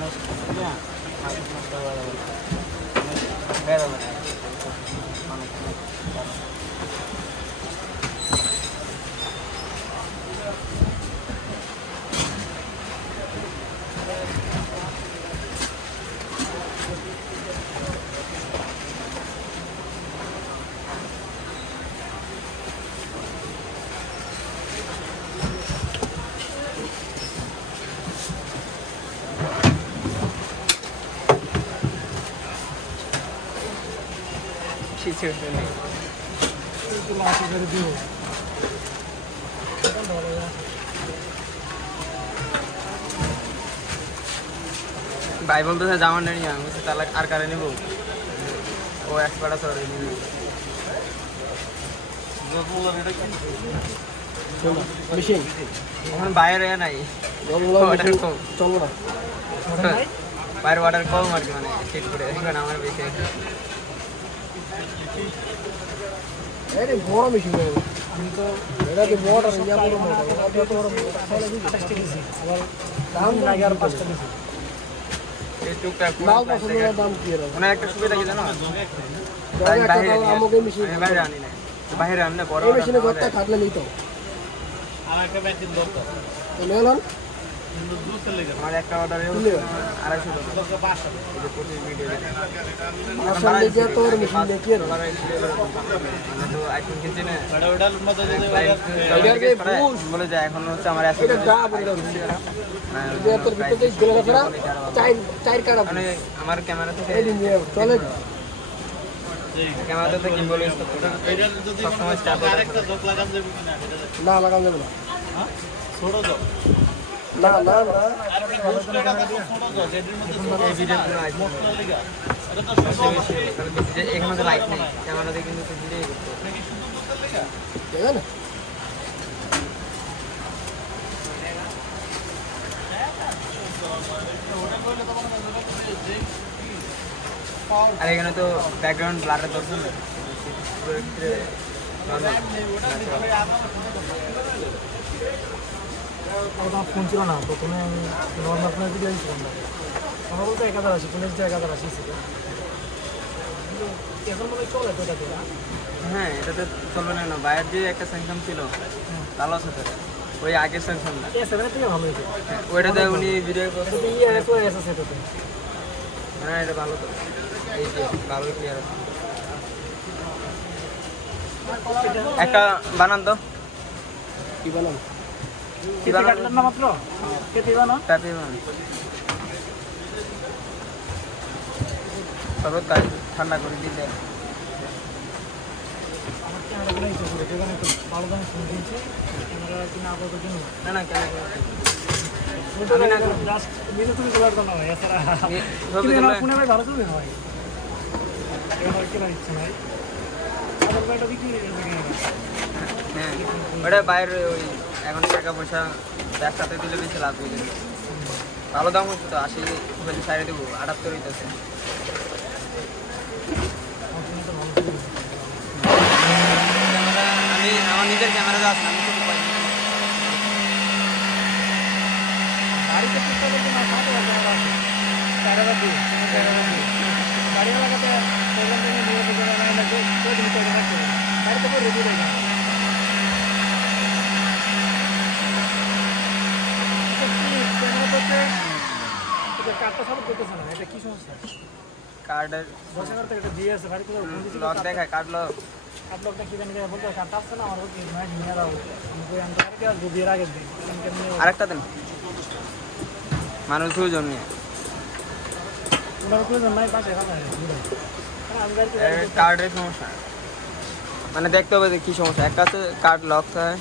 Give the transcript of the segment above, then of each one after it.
মানুষ বেরোবে না ভাই বলতেছে জামান নেই আমি তাহলে আর কারে নেব ও এক্সপার্ট আছে ওরে নিবে মেশিন এখন বাইরে নাই চলো না বাইরে ওয়াটার কম আর কি মানে সেট করে এখন আমার বেশি আরে বড় মেশিন আমি তো এটা কি বড় আর ইয়া বড় মোটা এটা তো বড় মোটা তাহলে 28 কেজি আবার দাম লাগে আর 5 টাকা এই টুকটাক লাল মশলার দাম কি এর মানে একটা সুবিধা কি জানো আমাকে মেশিন বাইরে আনি না বাইরে আনলে বড় এই মেশিনে গত্তা থাকলে নিত আর একটা মেশিন দরকার তো নেলন আমার একটা অর্ডারে 250 টাকা এটা প্রতি ভিডিও আসলে যে তোর মেশিন দেখি আর তো আইফোন কিনছি না বলে যায় এখন হচ্ছে আমার এটা দা বলে দাও যে তোর ভিতরে গেলে ফেরা চার কাটা মানে আমার ক্যামেরা থেকে এই দিন চলে ক্যামেরা থেকে কি বলে সব সময় স্টার্ট আরেকটা জোক লাগান দেব কিনা না লাগান দেব না হ্যাঁ ছোট জোক না না না আর আপনি পোস্টার কাটা তো ছোট জোক এর মধ্যে এই ভিডিও পুরো আইফোন মোশনাল লাগা এটা তো সব যে এখানে তো লাইট নেই ক্যামেরাতে কিন্তু ভিডিও করতে নাকি সুন্দর পোস্টার লাগা ঠিক আছে আর এখানে তো ব্যাকগ্রাউন্ড ব্লারের দরকার নেই ওটা ফোন ছিল না প্রথমে আমি নর্মাল ফোনে ভিডিও দিয়েছিলাম আমার বলতে 1080 ফোনের যে 1080 ছিল এখন মনে চলে তো এটা হ্যাঁ এটাতে চলবে না বাইরের যে একটা স্যামসাং ছিল ভালো আছে তো ওই আগের স্যামসাংটা A7 থেকে ভালো হয়েছে ওইটাতে উনি ভিডিও করতে আছে তো হ্যাঁ এটা ভালো তো এই যে ভালো ক্লিয়ার আছে একটা বানান তো কি বানান কি বানান না মাত্র কেটে বানান পেপে বানান সরো তাই ঠান্ডা করে দিলে আমার ক্যামেরা গুলো ইচ্ছে করে যেখানে একটু ভালো দামে ফোন কিনছে ক্যামেরা কিনা আপাতত জন্য না ক্যামেরা আমি না জাস্ট নিজে তুমি কলার করো না এছাড়া ফোনে ভাই ভালো চলবে না ভাই এবার কেনার ইচ্ছে নাই আবার ভাইটা বিক্রি হয়ে গেছে হ্যাঁ ওটা বাইরে ওই এখন টাকা পয়সা একসাথে দিলে বেশি লাভ হয়ে যাবে ভালো দাম হচ্ছে তো 80 বলে সাইডে দেবো 78 হইতেছে আমি আমার নিজের ক্যামেরা আছে আমি শুধু পাই গাড়িতে চেষ্টা করতে না সাথে গাড়ি লাগাতে প্রবলেম থেকে নিয়ে যেতে না লাগে তো দিতে হবে গাড়িতে করে রেডি হয়ে যাবে কার্ডটা সাপোর্ট করতেছে না এটা কি সমস্যা কার্ডের 10,000 টাকা এটা দিয়ে আছে গাড়ি তো লক দেখায় কার্ড লক आप लोग की जाने का बोलते काटा से ना और वो मैं नहीं रहा हूं हमको अंदर के जो दिया आगे दे আরেকটা দেন মানুষ দুজন নিয়ে उधर कोई नहीं पास है अंदर के কার্ডের সমস্যা মানে দেখতে হবে যে কি সমস্যা একটা আছে কার্ড লক হয়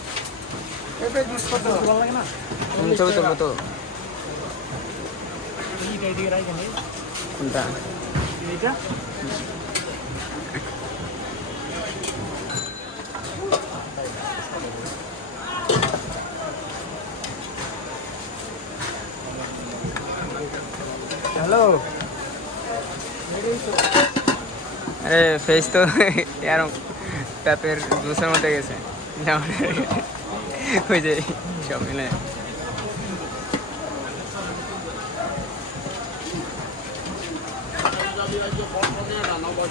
এটা ইউজ করতে ভালো লাগে না ছবি তুলবো তো এই গাড়ি দিয়ে রাই কেন কোনটা এইটা हेलो अरे फेस तो यार पेपर दूसरे मत गए सब मिले dia aja potongnya dan nomor